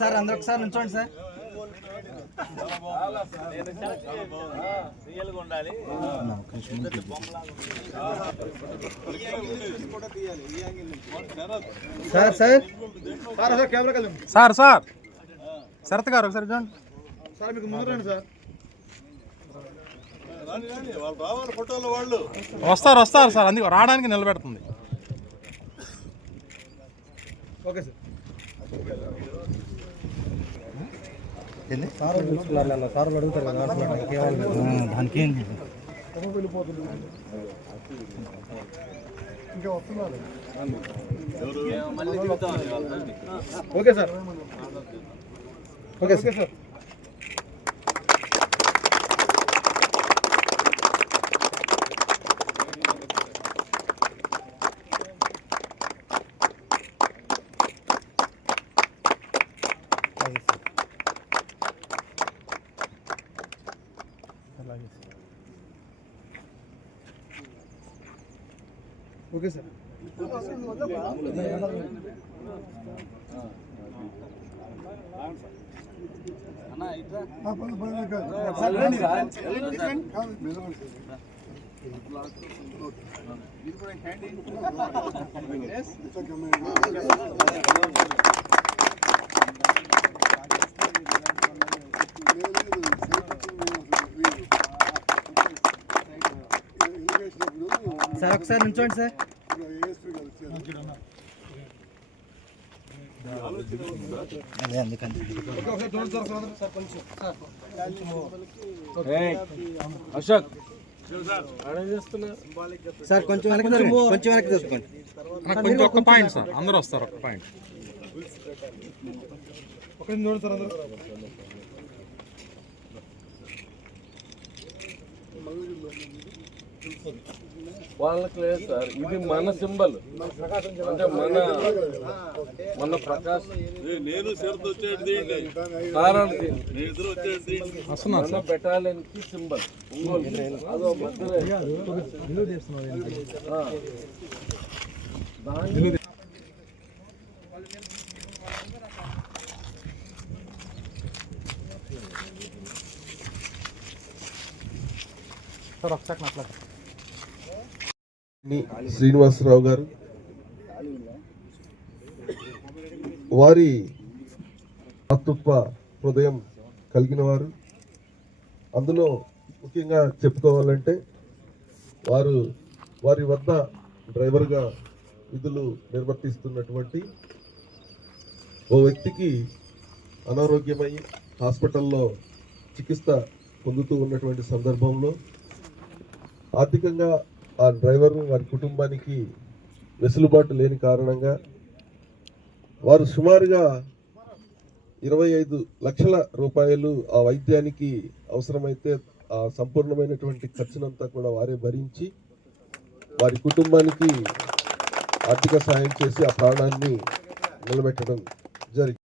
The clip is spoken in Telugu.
సార్ అందరూ ఒకసారి నుంచోండి సార్. సార్ శరత్ గారు ఒకసారి చూడండి సార్. మీకు ముందు రండి సార్. వస్తారు సార్, అందుకు రావడానికి నిలబెడుతుంది. Okay sir. సార్ అడుగుతారు దానికి ఇంకా వస్తున్నారు. Okay sir. Okay sir. Okay sir. Sir ఒకసారి నుంచోండి సార్. అదే అందుకని అశోక్ సార్ కొంచెం వెనక్కి తీసుకోండి. కొంచెం ఒక్క పాయింట్ సార్, అందరూ వస్తారు. ఒక్క పాయింట్ చూడండి సార్. అందరూ వాళ్ళకి లేదు సార్, ఇది మన సింబల్. అంటే మన ప్రకాశ్ మన బెటాలియన్ కి సింబల్ అదో శ్రీనివాసరావు గారు వారి మాతృత్వ హృదయం కలిగిన వారు. అందులో ముఖ్యంగా చెప్పుకోవాలంటే వారి వద్ద డ్రైవర్గా విధులు నిర్వర్తిస్తున్నటువంటి ఓ వ్యక్తికి అనారోగ్యమై హాస్పిటల్లో చికిత్స పొందుతూ ఉన్నటువంటి సందర్భంలో ఆర్థికంగా ఆ డ్రైవర్ వారి కుటుంబానికి వెసులుబాటు లేని కారణంగా వారు సుమారుగా 25 లక్షల రూపాయలు ఆ వైద్యానికి అవసరమైతే ఆ సంపూర్ణమైనటువంటి ఖర్చునంతా కూడా వారే భరించి వారి కుటుంబానికి ఆర్థిక సాయం చేసి ఆ ప్రాణాన్ని నిలబెట్టడం జరిగింది.